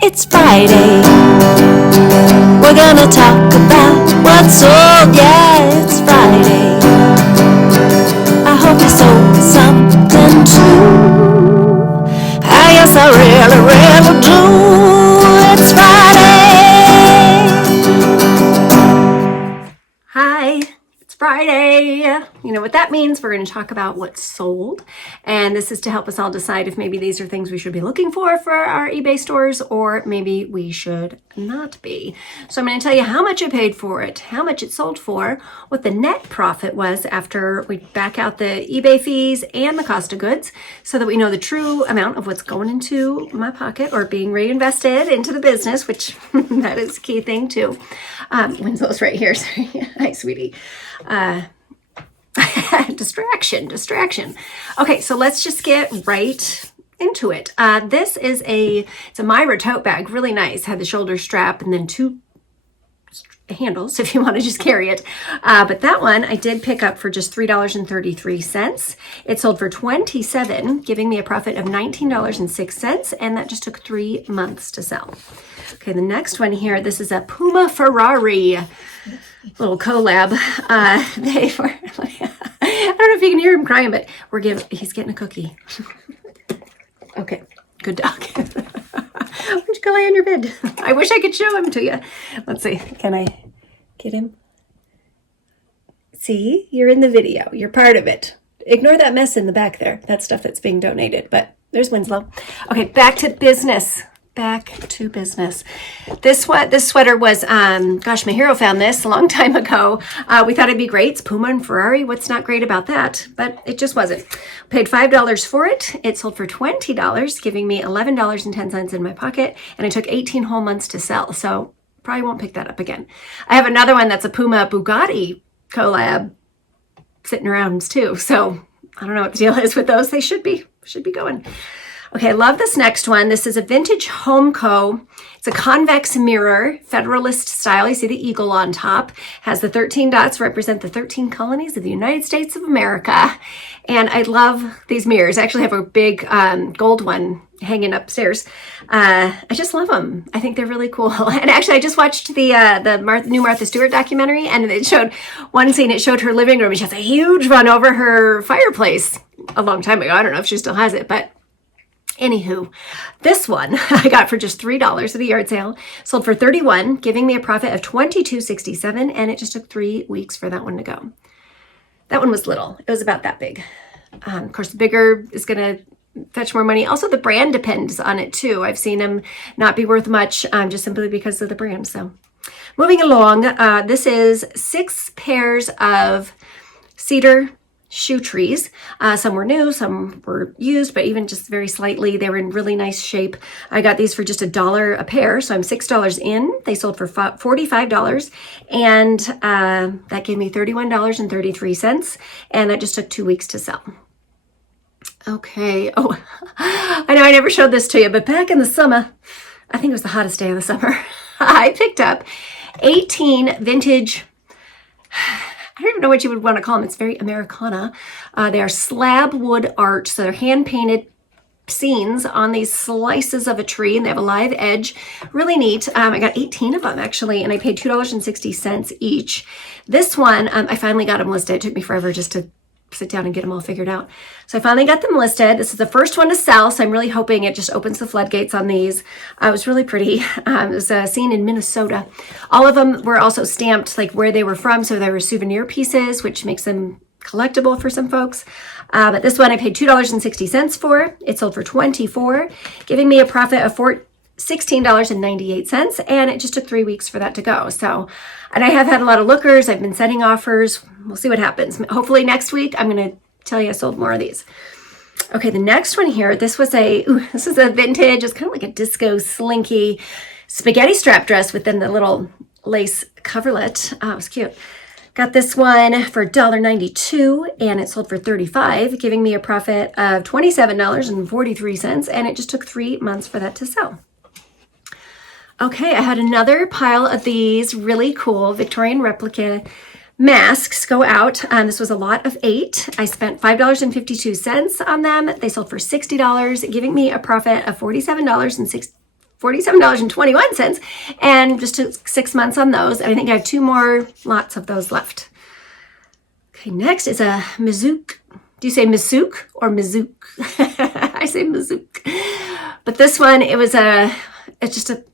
It's Friday. We're gonna talk about what's sold. Yeah, it's Friday. I hope you sold something too. I guess I really do. It's Friday. Hi. Friday. You know what that means. We're going to talk about what's sold. And this is to help us all decide if maybe these are things we should be looking for our eBay stores, or maybe we should not be. So I'm going to tell you how much I paid for it, how much it sold for, what the net profit was after we back out the eBay fees and the cost of goods, so that we know the true amount of what's going into my pocket or being reinvested into the business, which that is a key thing too. Winslow's right here. Sorry. Hi, sweetie. Distraction. Okay, so let's just get right into it. This is it's a Myra tote bag, really nice. Had the shoulder strap and then two handles if you want to just carry it. But that one I did pick up for just $3.33. It sold for $27, giving me a profit of $19.06, and that just took 3 months to sell. Okay, the next one here, this is a Puma Ferrari little collab. They were, I don't know if you can hear him crying, but he's getting a cookie. Okay, good dog. Why don't you go lay on your bed? I wish I could show him to you. Let's see, can I get him? See, you're in the video. You're part of it. Ignore that mess in the back there. That's stuff that's being donated, but there's Winslow. Okay, back to business. This sweater was, gosh, my hero found this a long time ago. We thought it'd be great. It's Puma and Ferrari. What's not great about that? But it just wasn't. Paid $5 for it. It sold for $20, giving me $11.10 in my pocket. And it took 18 whole months to sell. So probably won't pick that up again. I have another one that's a Puma Bugatti collab sitting around too. So I don't know what the deal is with those. They should be going. Okay, I love this next one. This is a vintage Homeco. It's a convex mirror, Federalist style. You see the eagle on top. Has the 13 dots represent the 13 colonies of the United States of America. And I love these mirrors. I actually have a big gold one hanging upstairs. I just love them. I think they're really cool. And actually, I just watched the new Martha Stewart documentary, and it showed one scene. It showed her living room. She has a huge run over her fireplace a long time ago. I don't know if she still has it, but anywho, this one I got for just $3 at a yard sale, sold for $31, giving me a profit of $22.67, and it just took 3 weeks for that one to go. That one was little. It was about that big. Of course, the bigger is going to fetch more money. Also, the brand depends on it too. I've seen them not be worth much just simply because of the brand. So moving along, this is 6 pairs of cedar shoe trees. Some were new, some were used, but even just very slightly, they were in really nice shape. I got these for just $1 a pair, so I'm $6 in. They sold for $45, and that gave me $31.33, and that just took 2 weeks to sell. Okay. Oh, I know I never showed this to you, but back in the summer, I think it was the hottest day of the summer, I picked up 18 vintage, I don't even know what you would want to call them. It's very Americana. They are slab wood art. So they're hand-painted scenes on these slices of a tree, and they have a live edge. Really neat. I got 18 of them, actually, and I paid $2.60 each. This one, I finally got them listed. It took me forever just to sit down and get them all figured out. So I finally got them listed. This is the first one to sell, so I'm really hoping it just opens the floodgates on these. It was really pretty. It was a scene in Minnesota. All of them were also stamped like where they were from, so they were souvenir pieces, which makes them collectible for some folks. But this one I paid $2.60 for. It sold for $24, giving me a profit of $16.98, and it just took 3 weeks for that to go. So, and I have had a lot of lookers. I've been sending offers. We'll see what happens. Hopefully next week I'm going to tell you I sold more of these. Okay, the next one here, this is a vintage. It's kind of like a disco slinky spaghetti strap dress within the little lace coverlet. Oh, it was cute. Got this one for $1.92, and it sold for $35, giving me a profit of $27.43, and it just took 3 months for that to sell. Okay, I had another pile of these really cool Victorian replica masks go out. This was a lot of 8. I spent $5.52 on them. They sold for $60, giving me a profit of $47.60 $47.21, and just took 6 months on those. And I think I have 2 more lots of those left. Okay, next is a Mizook. Do you say Mizook or Mizook? I say Mizook. But this one, it's just a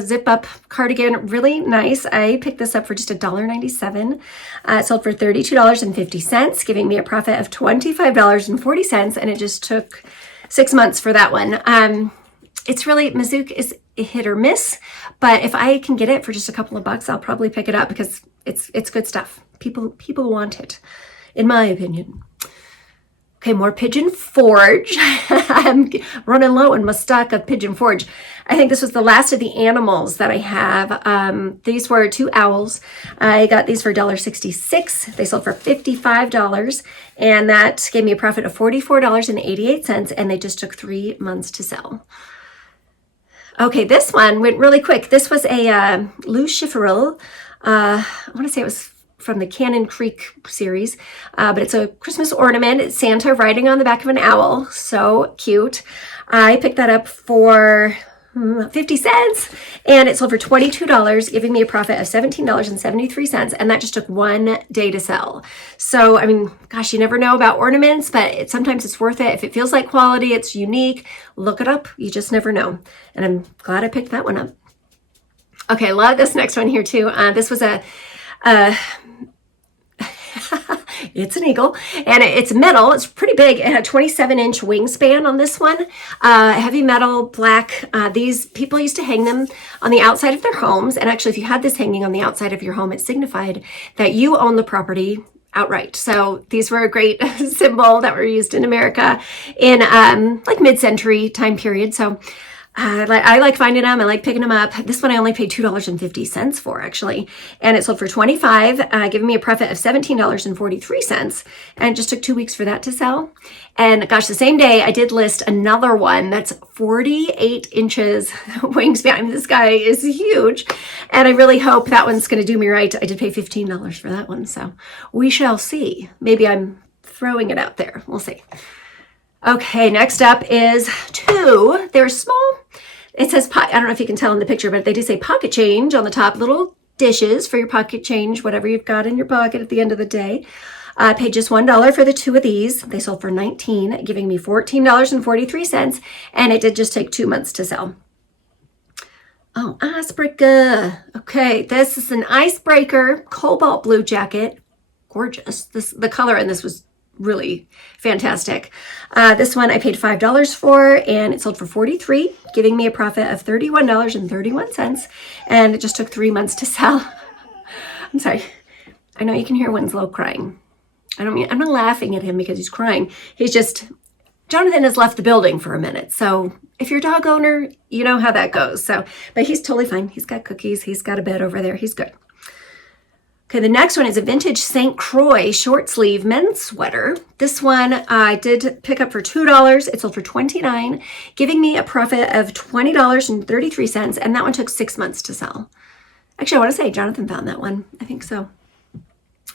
zip up cardigan, really nice. I picked this up for just $1.97. It sold for $32.50, giving me a profit of $25.40, and it just took 6 months for that one. It's really, Mizook is a hit or miss, but if I can get it for just a couple of bucks, I'll probably pick it up because it's good stuff. People want it, in my opinion. Okay, more Pigeon Forge. I'm running low in my stock of Pigeon Forge. I think this was the last of the animals that I have. These were 2 owls. I got these for $1.66. They sold for $55, and that gave me a profit of $44.88, and they just took 3 months to sell. Okay, this one went really quick. This was a Luciferal. I want to say it was from the Cannon Creek series, but it's a Christmas ornament. It's Santa riding on the back of an owl. So cute. I picked that up for 50 cents, and it sold for $22, giving me a profit of $17.73, and that just took 1 day to sell. So, I mean, gosh, you never know about ornaments, but sometimes it's worth it. If it feels like quality, it's unique, look it up. You just never know. And I'm glad I picked that one up. Okay, I love this next one here too. This was it's an eagle, and it's metal. It's pretty big, and a 27-inch wingspan on this one. Heavy metal, black. These people used to hang them on the outside of their homes, and actually if you had this hanging on the outside of your home, it signified that you own the property outright. So these were a great symbol that were used in America in like mid-century time period. So I like finding them. I like picking them up. This one I only paid $2.50 for, actually. And it sold for $25, giving me a profit of $17.43. And it just took 2 weeks for that to sell. And gosh, the same day I did list another one that's 48 inches wingspan. This guy is huge. And I really hope that one's going to do me right. I did pay $15 for that one. So we shall see. Maybe I'm throwing it out there. We'll see. Okay, next up is 2. They're small. It says, I don't know if you can tell in the picture, but they do say pocket change on the top. Little dishes for your pocket change, whatever you've got in your pocket at the end of the day. I paid just $1 for the 2 of these. They sold for $19, giving me $14.43, and it did just take 2 months to sell. Oh, icebreaker. Okay, this is an icebreaker cobalt blue jacket. Gorgeous. The color in this was really fantastic. This one I paid $5 for, and it sold for $43, giving me a profit of $31.31, and it just took 3 months to sell. I'm sorry. I know you can hear Winslow crying. I'm not laughing at him because he's crying. Jonathan has left the building for a minute. So if you're a dog owner, you know how that goes. But he's totally fine. He's got cookies. He's got a bed over there. He's good. Okay, the next one is a vintage St. Croix short sleeve men's sweater. This one I did pick up for $2. It sold for $29, giving me a profit of $20.33, and that one took 6 months to sell. Actually, I want to say Jonathan found that one. I think so.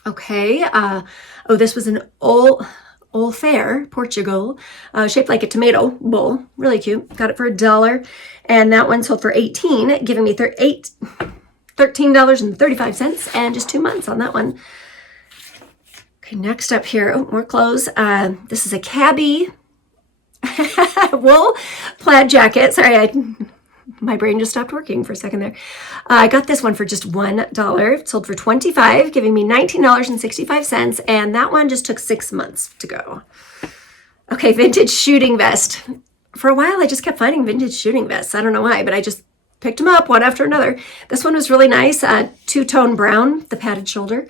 Okay, this was an Old Fair, Portugal, shaped like a tomato bowl. Really cute. Got it for $1, and that one sold for $18, giving me $13.35, and just 2 months on that one. Okay, next up here, more clothes. This is a cabbie wool plaid jacket. Sorry, my brain just stopped working for a second there. I got this one for just $1. It sold for $25, giving me $19.65, and that one just took 6 months to go. Okay, vintage shooting vest. For a while, I just kept finding vintage shooting vests. I don't know why, but I just picked them up one after another. This one was really nice, two-tone brown, the padded shoulder.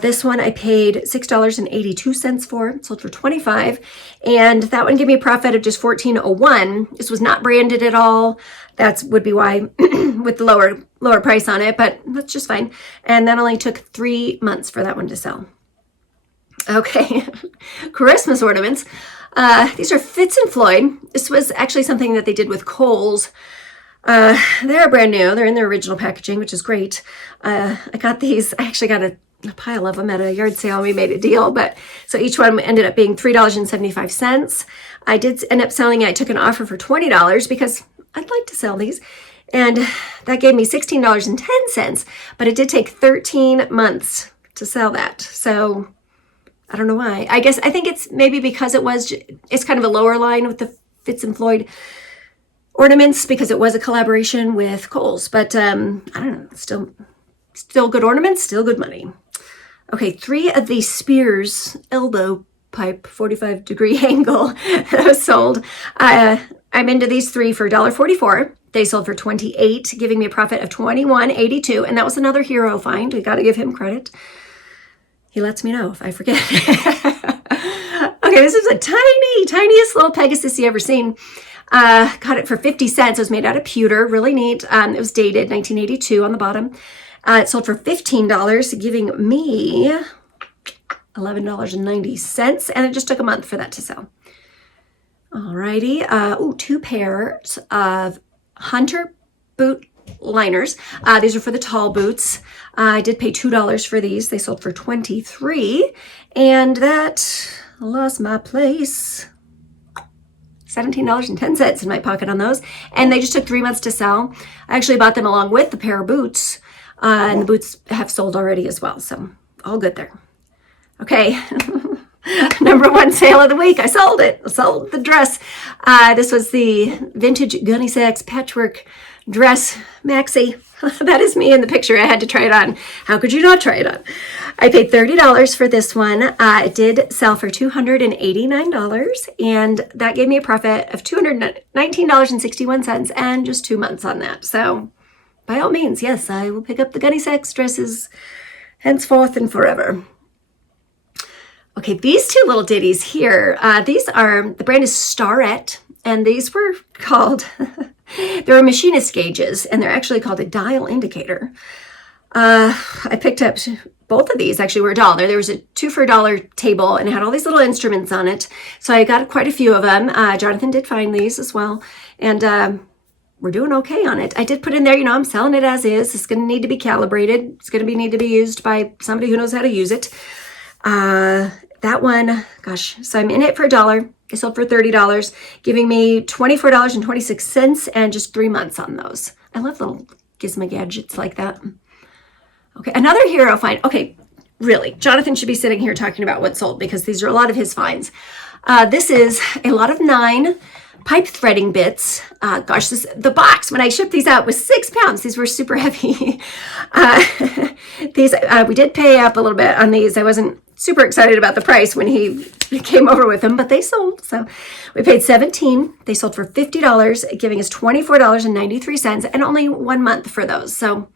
This one I paid $6.82 for. It sold for $25, and that one gave me a profit of just $14.01. This was not branded at all. That would be why with the lower price on it, but that's just fine. And that only took 3 months for that one to sell. Okay, Christmas ornaments. These are Fitz and Floyd. This was actually something that they did with Kohl's. They're brand new. They're in their original packaging, which is great. I got these. I actually got a pile of them at a yard sale. We made a deal, but so each one ended up being $3.75. I did end up selling it. I took an offer for $20 because I'd like to sell these. And that gave me $16.10, but it did take 13 months to sell that. So I don't know why. I think it's maybe because it's kind of a lower line with the Fitz and Floyd ornaments because it was a collaboration with Kohl's. But I don't know, still good ornaments, still good money. Okay, 3 of these Spears elbow pipe 45-degree angle that was sold. I'm into these 3 for $1.44. They sold for $28, giving me a profit of $21.82, and that was another hero find. We got to give him credit. He lets me know if I forget. Okay, this is a tiniest little Pegasus you ever seen. Got it for 50 cents. It was made out of pewter, really neat. It was dated 1982 on the bottom. It sold for $15, giving me $11.90, and it just took a month for that to sell. Alrighty, 2 pairs of Hunter boot liners. These are for the tall boots. I did pay $2 for these. They sold for $23, and that lost my place. $17.10 in my pocket on those, and they just took 3 months to sell. I actually bought them along with the pair of boots, and the boots have sold already as well, so all good there. Okay. Number 1 sale of the week. I sold it. I sold the dress. This was the vintage Gunne Sax patchwork dress maxi. That is me in the picture. I had to try it on. How could you not try it on? I paid $30 for this one. It did sell for $289, and that gave me a profit of $219.61 and just 2 months on that. So by all means, yes, I will pick up the Gunne Sax dresses henceforth and forever. Okay, these 2 little ditties here, the brand is Starrette, and these were called, they're machinist gauges, and they're actually called a dial indicator. I picked up both of these, actually were $1. There was a 2 for $1 table, and it had all these little instruments on it. So I got quite a few of them. Jonathan did find these as well, and we're doing okay on it. I did put in there, I'm selling it as is. It's going to need to be calibrated. It's going to need to be used by somebody who knows how to use it. That one, gosh, so I'm in it for $1. It sold for $30, giving me $24.26 and just 3 months on those. I love little gizmo gadgets like that. Okay, another hero find. Okay, really, Jonathan should be sitting here talking about what sold because these are a lot of his finds. This is a lot of 9 pipe threading bits. Gosh, the box, when I shipped these out, was 6 pounds. These were super heavy. We did pay up a little bit on these. I wasn't super excited about the price when he came over with them, but they sold. So we paid $17. They sold for $50, giving us $24.93 and only 1 month for those. So,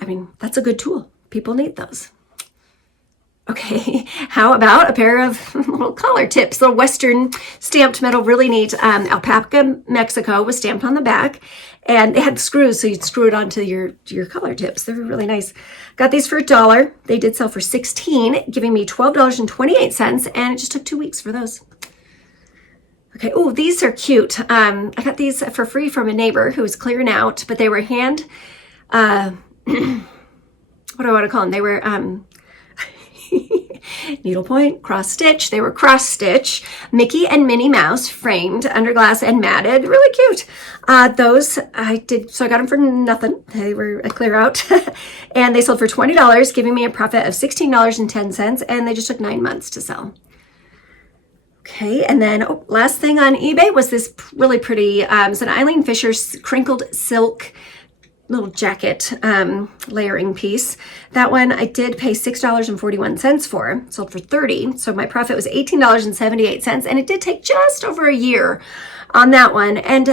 I mean, that's a good tool. People need those. Okay, how about a pair of little collar tips, little Western stamped metal, really neat. Alpaca, Mexico was stamped on the back, and they had screws, so you'd screw it onto your collar tips. They were really nice. Got these for $1. They did sell for $16, giving me $12.28, and it just took 2 weeks for those. Okay, oh, these are cute. I got these for free from a neighbor who was clearing out, but they were what do I want to call them? They were needlepoint, cross stitch. They were cross stitch, Mickey and Minnie Mouse, framed under glass and matted. Really cute. Those I did, so I got them for nothing. They were a clear out, and they sold for $20, giving me a profit of $16.10, and they just took 9 months to sell. Okay, and then last thing on eBay was this really pretty, it's an Eileen Fisher crinkled silk little jacket layering piece. That one I did pay $6.41 for, sold for $30. So my profit was $18.78, and it did take just over a year on that one. And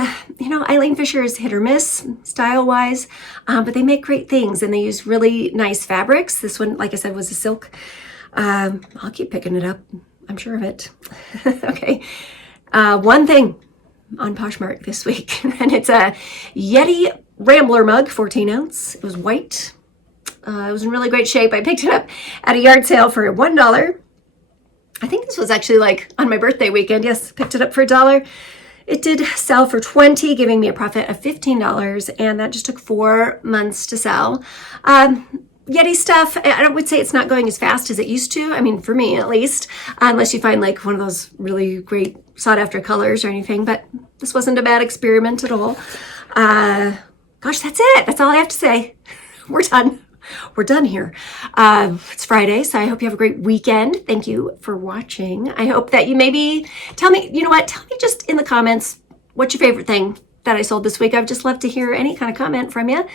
Eileen Fisher is hit or miss style-wise, but they make great things, and they use really nice fabrics. This one, like I said, was a silk. I'll keep picking it up. I'm sure of it. Okay. One thing on Poshmark this week, and it's a Yeti Rambler mug, 14 ounce. It was white. It was in really great shape. I picked it up at a yard sale for $1. I think this was actually like on my birthday weekend. Yes, picked it up for $1. It did sell for $20, giving me a profit of $15, and that just took 4 months to sell. Yeti stuff, I would say it's not going as fast as it used to. I mean, for me at least, unless you find like one of those really great sought after colors or anything, but this wasn't a bad experiment at all. Gosh, that's it. That's all I have to say. We're done. We're done here. It's Friday, so I hope you have a great weekend. Thank you for watching. I hope that you maybe tell me, you know what, tell me just in the comments, what's your favorite thing that I sold this week? I'd just love to hear any kind of comment from you.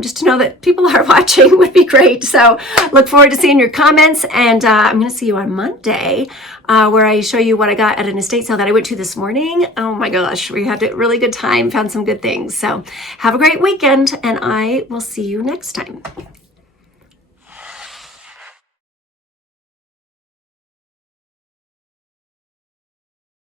Just to know that people are watching would be great. So look forward to seeing your comments, and I'm going to see you on Monday where I show you what I got at an estate sale that I went to this morning. Oh my gosh, we had a really good time, found some good things. So have a great weekend, and I will see you next time.